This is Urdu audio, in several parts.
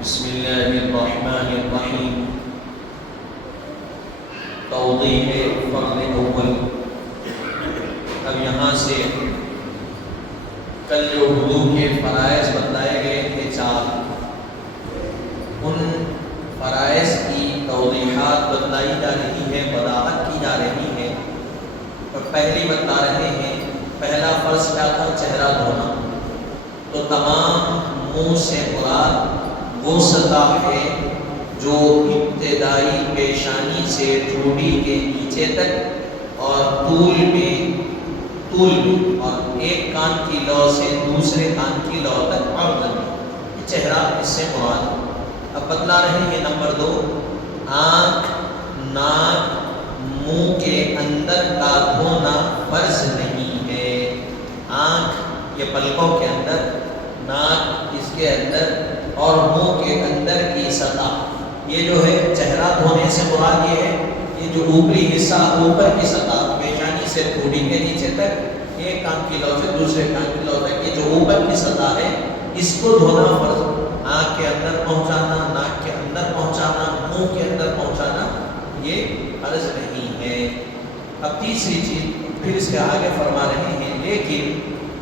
بسم اللہ الرحمن الرحیم. توضیح فرض اول. اب یہاں سے کل جو وضو کے فرائض بتائے گئے تھے 4، ان فرائض کی توضیحات بتلائی جا رہی ہے، وضاحت کی جا رہی ہے. اور پہلی بتا رہے ہیں، پہلا فرض کیا تھا؟ چہرہ دھونا. تو تمام منہ سے مراد وہ سطح ہے جو ابتدائی پیشانی سے ٹھوڑی کے نیچے تک اور طول میں اور ایک کان کی لو سے دوسرے کان کی لو تک عرض میں، یہ چہرہ اس سے مراد ہے. اب بتلا رہے ہیں نمبر 2، آنکھ، ناک، منہ کے اندر کا دھونا فرض نہیں ہے. آنکھ یہ پلکوں کے اندر، ناک اس کے اندر اور منہ کے اندر کی سطح، یہ جو ہے چہرہ دھونے سے مراد یہ ہے، یہ جو اوپری حصہ اوپر کی سطح پیشانی سے ٹھوڑی کے نیچے تک، ایک کان کی لو سے دوسرے کان کی لو تک، یہ جو اوپر کی سطح ہے اس کو دھونا فرض. آنکھ کے اندر پہنچانا، ناک کے اندر پہنچانا، منہ کے اندر پہنچانا یہ فرض نہیں ہے. اب تیسری چیز پھر اس کے آگے فرما رہے ہیں، لیکن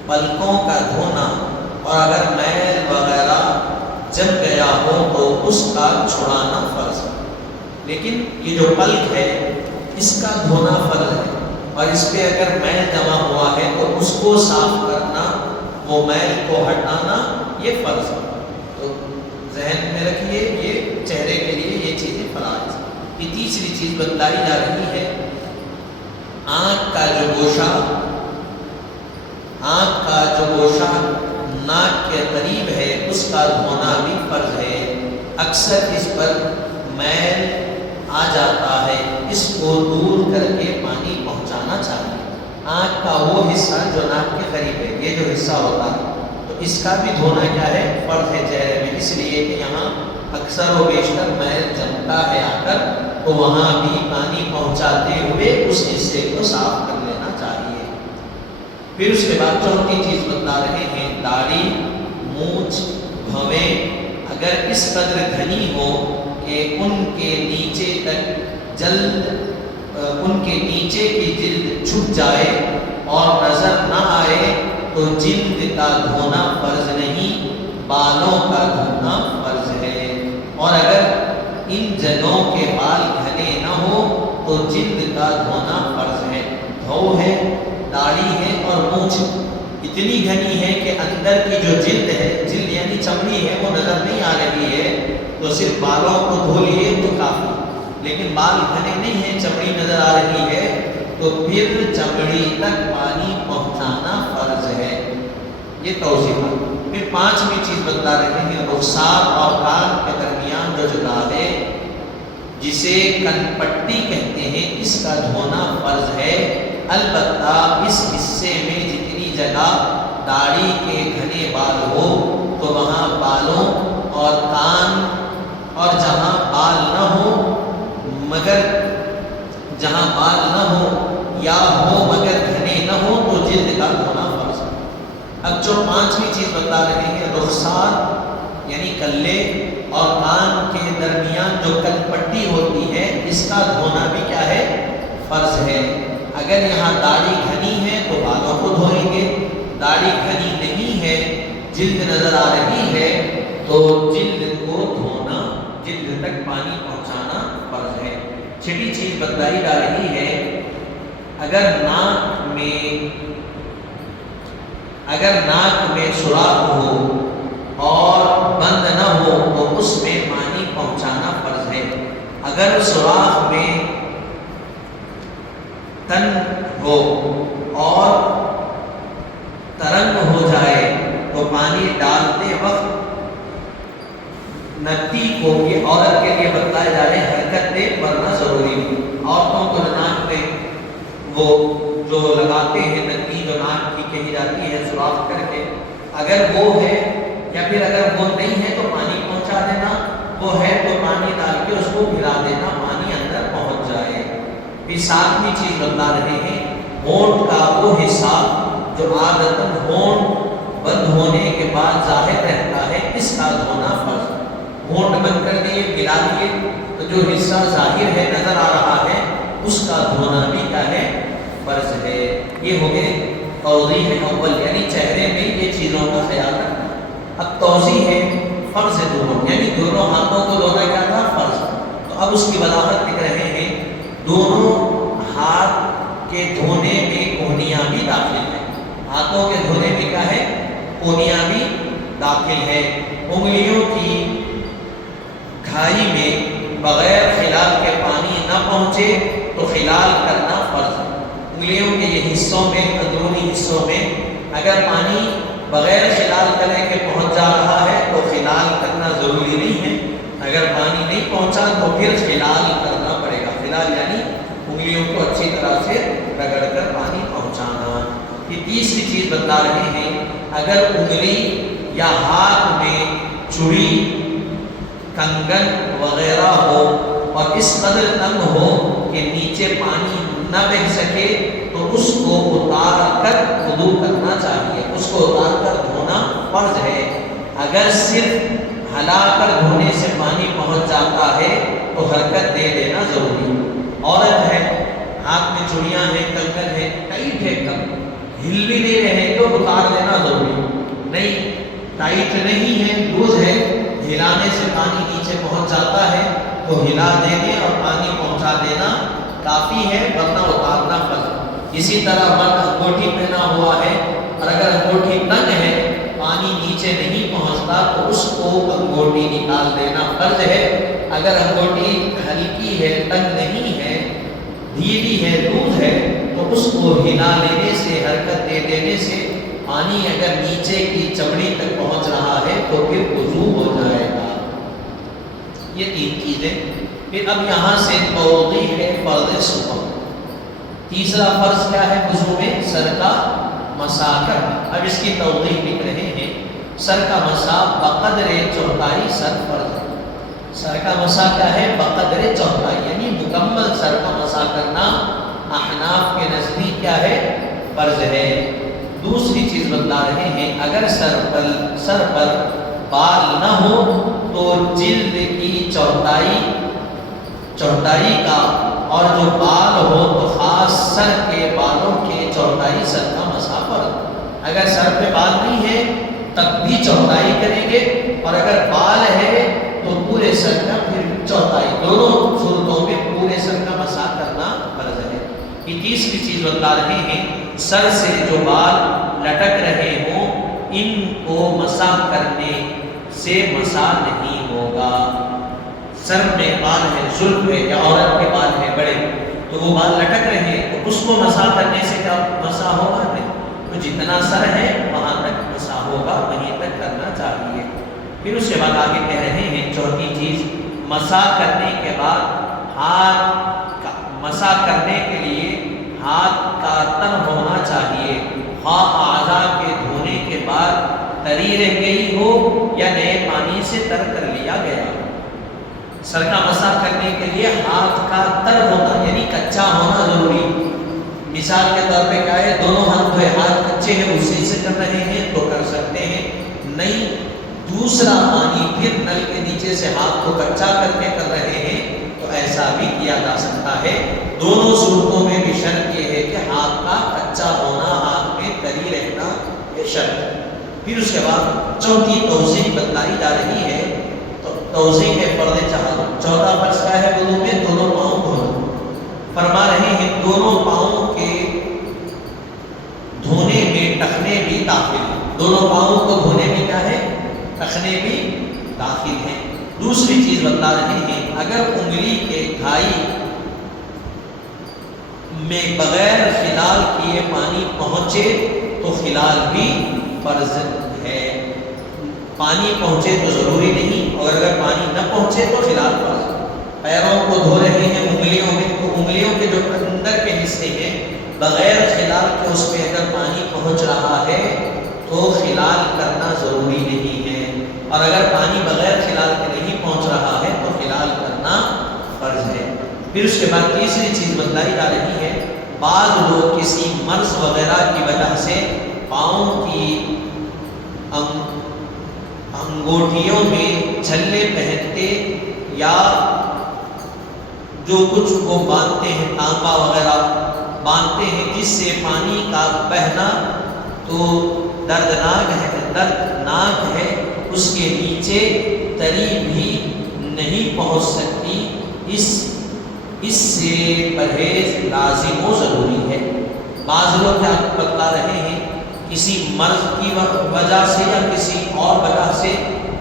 پلکوں کا دھونا اور اگر میل وغیرہ جم گیا ہو تو اس کا چھڑانا فرض ہے. لیکن یہ جو پلک ہے اس کا دھونا فرض ہے، اور اس پہ اگر میل جمع ہوا ہے تو اس کو صاف کرنا، وہ میل کو ہٹانا یہ فرض ہے. تو ذہن میں رکھیے، یہ چہرے کے لیے یہ چیزیں فرائض. یہ تیسری چیز بتلائی جا رہی ہے، آنکھ کا جو گوشہ ناک کے قریب ہے اس کا دھونا بھی فرض ہے. اکثر اس پر میل آ جاتا ہے، اس کو دور کر کے پانی پہنچانا چاہیے. آنکھ کا وہ حصہ جو ناک کے قریب ہے، یہ جو حصہ ہوتا ہے تو اس کا بھی دھونا کیا ہے؟ فرض ہے چہرے میں. اس لیے کہ یہاں اکثر و بیشتر میل جمتا ہے آ کر، تو وہاں بھی پانی پہنچاتے ہوئے اس حصے کو صاف کر لینا چاہیے. پھر اس کے بعد چوتھی چیز بتا رہے ہیں، داڑھی، مونچھ، بھویں اگر اس قدر گھنی ہو کہ ان کے نیچے کی جلد چھپ جائے اور نظر نہ آئے تو جلد کا دھونا فرض نہیں، بالوں کا دھونا فرض ہے. اور اگر ان جگہوں کے بال گھنے نہ ہو تو جلد کا دھونا فرض ہے. بھو ہے، داڑھی ہے اور مونچھ اتنی گھنی ہے کہ اندر کی جو جلد ہے، جلد یعنی چمڑی ہے، وہ نظر نہیں آ رہی ہے، تو صرف بالوں کو دھو لیے تو کافی. لیکن بال گھنے نہیں ہیں، چمڑی نظر آ رہی ہے، تو پھر چمڑی تک پانی پہنچانا فرض ہے. یہ توضیح. پھر پانچویں چیز بتا رہے ہیں، رخسار اور کان کے درمیان جو جگہ ہے جسے کن پٹی کہتے ہیں، اس کا دھونا فرض ہے. البتہ اس حصے میں جتنی جگہ داڑھی کے گھنے بال ہو تو وہاں بالوں اور کان، اور جہاں بال نہ ہو یا ہو مگر گھنے نہ ہو تو جلد کا دھونا فرض ہے. اب جو پانچویں چیز بتا رہے ہیں، رخسار یعنی کلے اور کان کے درمیان جو کن پٹی ہوتی ہے، اس کا دھونا بھی کیا ہے؟ فرض ہے. اگر یہاں داڑھی گھنی ہے تو بالوں کو دھوئیں گے، داڑھی گھنی نہیں ہے، جلد نظر آ رہی ہے تو جلد کو دھونا، جلد تک پانی پہنچانا فرض ہے. چھٹی چیز بتلائی جا رہی ہے، اگر ناک میں سوراخ ہو اور بند نہ ہو تو اس میں پانی پہنچانا فرض ہے. اگر سوراخ میں تن ہو اور ترنگ ہو جائے تو پانی ڈالتے وقت نکتی کو، یہ عورت کے لیے بتائے جا رہے ہیں، حرکت دے ورنہ ضروری ہے. عورتوں کو ناک میں وہ جو لگاتے ہیں نکتی، جو ناک کی کہی جاتی ہے سوراخ کر کے، اگر وہ ہے یا پھر اگر وہ نہیں ہے تو پانی پہنچا دینا، وہ ہے تو پانی ڈال کے اس کو پھیلا دینا، پانی اندر پہنچ جائے. پھر ساتویں چیز بتا رہے ہیں، ہونٹ کا وہ حصہ جو عادتاً ہونٹ بند ہونے کے بعد ظاہر رہتا ہے، اس کا دھونا فرض. گھونٹ بند کر دیے، ملا دیے، تو جو حصہ ظاہر ہے، نظر آ رہا ہے، اس کا دھونا بھی کیا ہے؟ فرض ہے۔ یہ ہو گئے توضیح اول، یعنی چہرے میں یہ چیزوں کا خیال رکھنا۔ اب توضیح ہے فرض دونوں، یعنی دونوں ہاتھوں کو دھونا کیا تھا؟ فرض۔ تو اب اس کی وضاحت لکھ رہے ہیں، دونوں ہاتھ کے دھونے میں کونیاں بھی داخل ہیں۔ ہاتھوں کے دھونے میں کیا ہے؟ کونیاں بھی داخل ہے۔ انگلیوں کی گھائی میں بغیر خلال کے پانی نہ پہنچے تو خلال کرنا فرض ہے۔ انگلیوں کے یہ حصوں میں، اندرونی حصوں میں اگر پانی بغیر خلال کرنے کے پہنچ جا رہا ہے تو خلال کرنا ضروری نہیں ہے۔ اگر پانی نہیں پہنچا تو پھر خلال کرنا پڑے گا۔ خلال یعنی انگلیوں کو اچھی طرح سے رگڑ کر پانی پہنچانا۔ یہ تیسری چیز بتا رہے ہیں، اگر انگلی یا ہاتھ میں چوڑی، کنگن وغیرہ ہو اور اس قدر تنگ ہو کہ نیچے پانی نہ بہ سکے تو اس کو اتار کر وضو کرنا چاہیے، اس کو اتار کر دھونا فرض ہے۔ اگر صرف ہلا کر دھونے سے پانی پہنچ جاتا ہے تو حرکت دے دینا ضروری ہے۔ عورت ہے، ہاتھ میں چوڑیاں ہیں، کنگن ہے، ٹائٹ ہے، کم ہل بھی نہیں رہے تو اتار دینا ضروری نہیں۔ ٹائٹ نہیں ہے، لوز ہے، ہلانے سے پانی نیچے پہنچ جاتا ہے تو ہلا دینے اور پانی پہنچا دینا کافی ہے، ورنہ اتارنا فرض۔ اسی طرح مرد انگوٹھی پہنا ہوا ہے اور اگر انگوٹھی تنگ ہے، پانی نیچے نہیں پہنچتا تو اس کو انگوٹھی نکال دینا فرض ہے۔ اگر انگوٹھی ہلکی ہے، تنگ نہیں ہے، ڈھیلی ہے، لوز ہے، تو اس کو ہلا لینے سے، حرکت دے دینے سے پانی اگر نیچے کی چمڑی تک پہنچ رہا ہے تو پھر وضو ہو جائے گا۔ یہ تین چیزیں۔ پھر اب یہاں سے توضیح ہے فرض صبح۔ تیسرا فرض کیا ہے وضو میں؟ سر کا مسح کرنا۔ اب اس کی توضیح لکھ رہے ہیں، سر کا مسح بقدر چوتھائی سر فرض ہے۔ سر کا مسح کیا ہے؟ بقدر چوتھائی، یعنی مکمل سر کا مسح کرنا احناف کے نزدیک کیا ہے؟ فرض ہے۔ دوسری چیز بتا رہے ہیں، اگر سر پر بال نہ ہو تو جلد کی چوڑائی کا، اور جو بال ہو تو خاص سر کے بالوں کے چوڑائی سر کا مسح فرض۔ اگر سر پہ بال نہیں ہے تب بھی چوڑائی کریں گے، اور اگر بال ہے تو پورے سر کا پھر چوڑائی، دونوں صورتوں میں پورے سر کا مسح کرنا فرض ہے۔ یہ تیسری چیز بتا رہے ہیں، سر سے جو بال لٹک رہے ہوں ان کو مسح کرنے سے مسح نہیں ہوگا۔ سر میں بال ہے، زلف ہے، یا عورت کے بال ہے بڑے، تو وہ بال لٹک رہے ہیں تو اس کو مسح کرنے سے کیا مسح ہوگا؟ نہیں۔ تو جتنا سر ہے وہاں تک مسح ہوگا، وہیں تک کرنا چاہیے۔ پھر اس کے بعد آگے کہہ رہے ہیں چوتھی چیز، مسح کرنے کے بعد ہاتھ کا مسح کرنے کے لیے ہاتھ کا تن ہونا چاہیے، خواہ اعضاء کے دھونے کے بعد تری رہ گئی ہو یا نئے پانی سے تر کر لیا گیا۔ سر کا مسح کرنے کے لیے ہاتھ کا تر ہونا یعنی کچا ہونا ضروری۔ مثال کے طور پہ کیا ہے، دونوں ہاتھ دھوئے، ہاتھ کچے ہیں، اسی سے کر رہے ہیں تو کر سکتے ہیں، نہیں دوسرا پانی پھر نل کے نیچے سے ہاتھ کو کچا کر کے کر رہے ہیں تو ایسا بھی کیا جا سکتا ہے۔ دونوں صورتوں میں بھی شرط یہ ہے کہ ہاتھ کا کچا ہونا، ہاتھ میں تری رہنا، یہ شرط ہے۔ پھر اس کے بعد چوتھی توضیح بتلائی جا رہی ہے، تو توضیح ہے فرض چہارم۔ چوتھا فرض کیا ہے وضو میں؟ دونوں پاؤں دھونا۔ فرما رہے ہیں دونوں پاؤں کے دھونے میں ٹخنے بھی داخل ہیں۔ دونوں پاؤں کو دھونے میں کیا ہے؟ ٹخنے بھی داخل ہیں۔ دوسری چیز بتا رہے ہیں، اگر انگلی کے گھائی میں بغیر خلال کیے پانی پہنچے تو خلال بھی فرض ہے۔ پانی پہنچے تو ضروری نہیں، اور اگر پانی نہ پہنچے تو خلال فرض۔ پیروں کو دھو رہے ہیں انگلیوں میں، تو انگلیوں کے جو اندر کے حصے ہیں بغیر خلال کے اس پہ اگر پانی پہنچ رہا ہے تو خلال کرنا ضروری نہیں ہے، اور اگر پانی بغیر خلال کے نہیں پہنچ رہا ہے تو خلال کرنا فرض ہے۔ پھر اس کے بعد تیسری چیز بتلائی جا رہی ہے، بعض لوگ کسی مرض وغیرہ کی وجہ سے پاؤں کی انگوٹھیوں میں چھلے یا جو کچھ وہ باندھتے ہیں تانبا وغیرہ باندھتے ہیں جس سے پانی کا بہنا تو دردناک ہے، اس کے نیچے تری بھی نہیں پہنچ سکتی، اس سے پرہیز لازم و ضروری ہے۔ بعض لوگ کیا بتلا رہے ہیں، کسی مرض کی وجہ سے یا کسی اور وجہ سے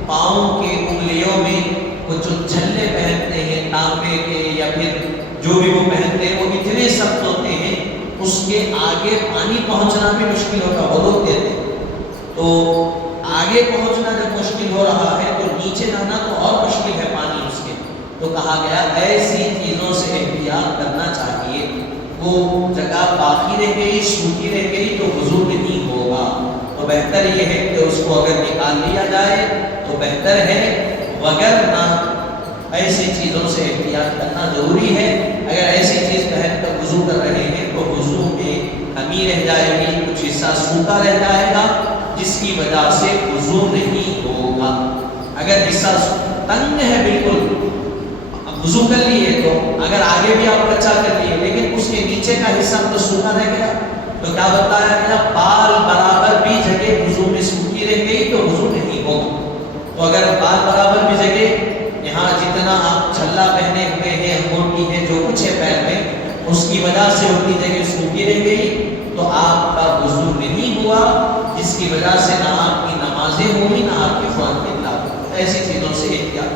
پاؤں کے انگلیوں میں وہ جو چھلے پہنتے ہیں تانبے کے یا پھر جو بھی وہ پہنتے ہیں وہ اتنے سخت ہوتے ہیں اس کے آگے پانی پہنچنا بھی مشکل ہوتا، وہ لوگ کہتے ہیں۔ تو آگے پہنچنا جب مشکل ہو رہا ہے تو نیچے جانا تو اور مشکل ہے پانی اس کے، تو کہا گیا ایسی چیزوں سے احتیاط کرنا چاہیے۔ وہ جگہ باقی رہ گئی، سوکھی رہ گئی تو وضو نہیں ہوگا، تو بہتر یہ ہے کہ اس کو اگر نکال لیا جائے تو بہتر ہے، وگرنہ ایسی چیزوں سے احتیاط کرنا ضروری ہے۔ اگر ایسی چیز پہن کر وضو کر رہے ہیں تو وضو میں کمی رہ جائے گی، کچھ حصہ سوکھا رہ جائے گا جس کی وجہ سے وضو نہیں ہوگا۔ اگر حصہ تنگ ہے بالکل، وضو کر لیے تو اگر آگے بھی آپ کچا کر لیے لیکن اس کے نیچے کا حصہ تو سوکھا رہ گیا، تو کیا بتایا گیا، بال برابر بھی جگہ وضو میں سوکھی رہ گئی تو وضو نہیں ہوگا۔ تو اگر بال برابر بھی جگہ، یہاں جتنا آپ چھلا پہنے ہوئے ہیں، انگوٹھی ہے، جو کچھ ہے پیر میں، اس کی وجہ سے ان کی جگہ سوکھی رہ گئی تو آپ کا وضو نہیں ہوا، جس کی وجہ سے نہ آپ کی نمازیں ہوئی نہ آپ کے فوراً اطلاع۔ ایسی چیزوں سے احتیاط